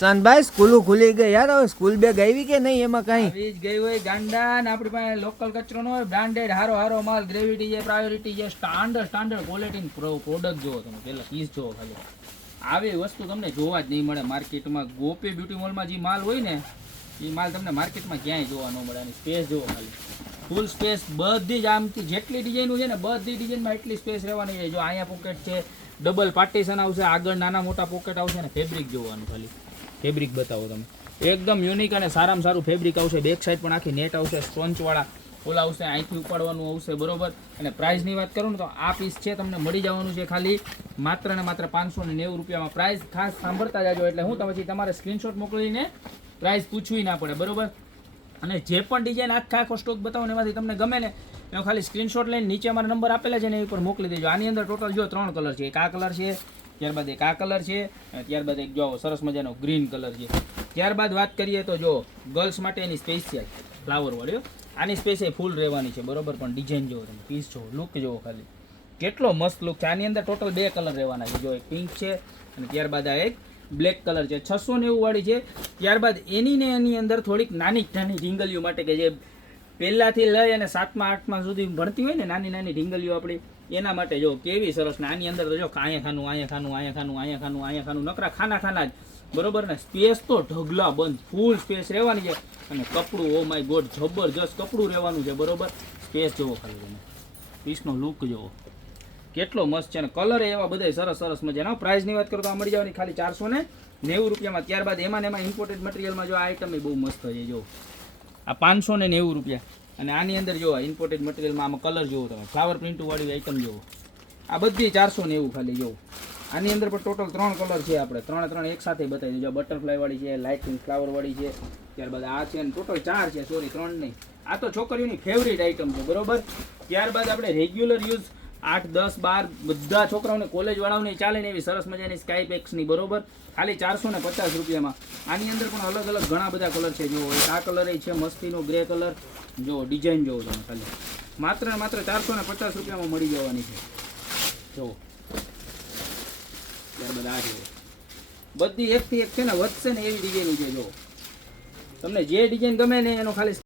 શાનભાઈ સ્કૂલો ખુલી ગઈ યાર, હવે સ્કૂલ બેગ આવી કે નહીં એમાં કઈ આવી જ ગઈ હોય ગાંડા ને આપણી પાસે લોકલ કચરો ન હોય, બ્રાન્ડેડ હારો માલ, ગ્રેવિટી છે, પ્રાયોરિટી છે, સ્ટાન્ડર્ડ ક્વોલિટી પ્રોડક્ટ જોવો તમે, પેલા પીસ જોવો ખાલી. આવી વસ્તુ તમને જોવા જ નહીં મળે માર્કેટમાં. ગોપી બ્યુટી મોલમાં જે માલ હોય ને એ માલ તમને માર્કેટમાં ક્યાંય જોવા ન મળે. અને સ્પેસ જોવો ખાલી, ફૂલ સ્પેસ. બધી જ આમથી જેટલી ડિઝાઇન છે ને બધી ડિઝાઇનમાં એટલી સ્પેસ રહેવાની છે. જો અહીંયા પોકેટ છે, ડબલ પાર્ટીશન આવશે, આગળ નાના મોટા પોકેટ આવશે. ને ફેબ્રિક જોવાનું ખાલી, ફેબ્રિક બતાવો તમે, એકદમ યુનિક અને સારામાં સારું ફેબ્રિક આવશે. બેક સાઈડ પણ આખી નેટ આવશે, સ્પોન્ચવાળા ઓલા આવશે, અહીંથી ઉપાડવાનું આવશે, બરોબર. અને પ્રાઇસની વાત કરું ને તો આ પીસ છે તમને મળી જવાનું છે ખાલી માત્ર ને માત્ર 590 રૂપિયામાં. પ્રાઇસ ખાસ સાંભળતા જાજો, એટલે હું પછી તમારે સ્ક્રીનશોટ મોકલીને પ્રાઇસ પૂછવી ના પડે, બરોબર. અને જે પણ ડિઝાઇન આખો સ્ટોક બતાવો ને એમાંથી તમને ગમે ને એનો ખાલી સ્ક્રીનશોટ લઈને નીચે અમારા નંબર આપેલા છે ને એ ઉપર મોકલી દેજો. આની અંદર ટોટલ જો 3 કલર છે, એક આ કલર છે, ત્યારબાદ એક આ કલર છે, અને ત્યારબાદ એક જો સરસ મજાનો ગ્રીન કલર છે. ત્યારબાદ વાત કરીએ તો જો ગર્લ્સ માટે એની સ્પેશિયલ ફ્લાવર વાળી, આની સ્પેસ એ ફૂલ રહેવાની છે, બરોબર. પણ ડિઝાઇન જોવો તમે, પીસ જોવો, લુક જોવો ખાલી, કેટલો મસ્ત લુક છે. આની અંદર ટોટલ 2 કલર રહેવાના છે, જો એક પિંક છે અને ત્યારબાદ આ એક બ્લેક કલર છે. 690 વાળી છે. ત્યારબાદ એની અંદર થોડીક નાની ઢીંગલીઓ માટે કે જે પહેલાથી લઈ અને 7મા 8મા સુધી ભણતી હોય ને નાની ઢીંગલીઓ આપણી, એના માટે જો કેવી સરસ. ને આની અંદર તો જો અહીંયા ખાનું નકરા ખાના જ, બરોબર. ને સ્પેસ તો ઢગલા બંધ, ફૂલ સ્પેસ રહેવાની છે. અને કપડું ઓ માય ગોડ જબરજસ્ત કપડું રહેવાનું છે, બરોબર. સ્પેસ જોવો ખાલી તમે, પીસનો લુક જોવો કેટલો મસ્ત છે. અને કલર એવા બધા સરસ મજાના. પ્રાઇસની વાત કરું તો આ મળી જવાની ખાલી 490 રૂપિયામાં. ત્યારબાદ એમાં ઇમ્પોર્ટેડ મટીરિયલમાં જો આ આઈટમ બહુ મસ્ત છે, જો આ 590 રૂપિયા. અને આની અંદર જો ઇમ્પોર્ટેડ મટીરિયલમાં આમાં કલર જોવો તમે, ફ્લાવર પ્રિન્ટ વાળી આઈટમ જોવો, આ બધી 490 ખાલી જોવો. આની અંદર પણ ટોટલ 3 કલર છે, આપણે ત્રણ એક સાથે બતાવી દીધો. બટરફ્લાય વાળી છે, લાઇટ પિંક ફ્લાવર વાળી છે, ત્યારબાદ આ છે, અને ટોટલ 4 છે, સોરી 3 નહીં. આ તો છોકરીઓની ફેવરિટ આઈટમ છે, બરોબર. ત્યારબાદ આપણે રેગ્યુલર યુઝ 8, 10, 12 બધા છોકરાઓને કોલેજ વાળાઓને ચાલે ને એવી સરસ મજાની સ્કાયપેક્સની, બરોબર. ખાલી 450 રૂપિયામાં. આની અંદર પણ અલગ ઘણા બધા કલર છે, જો આ કલર છે મસ્તીનો ગ્રે કલર, જો ડિઝાઇન જોવો તમે ખાલી માત્ર 450 રૂપિયામાં મળી જવાની છે, જો. ત્યારબાદ આ જોવો, બધી એકથી એક છે ને વધશે ને એવી ડિઝાઇન છે, જો તમને જે ડિઝાઇન ગમે ને એનો ખાલી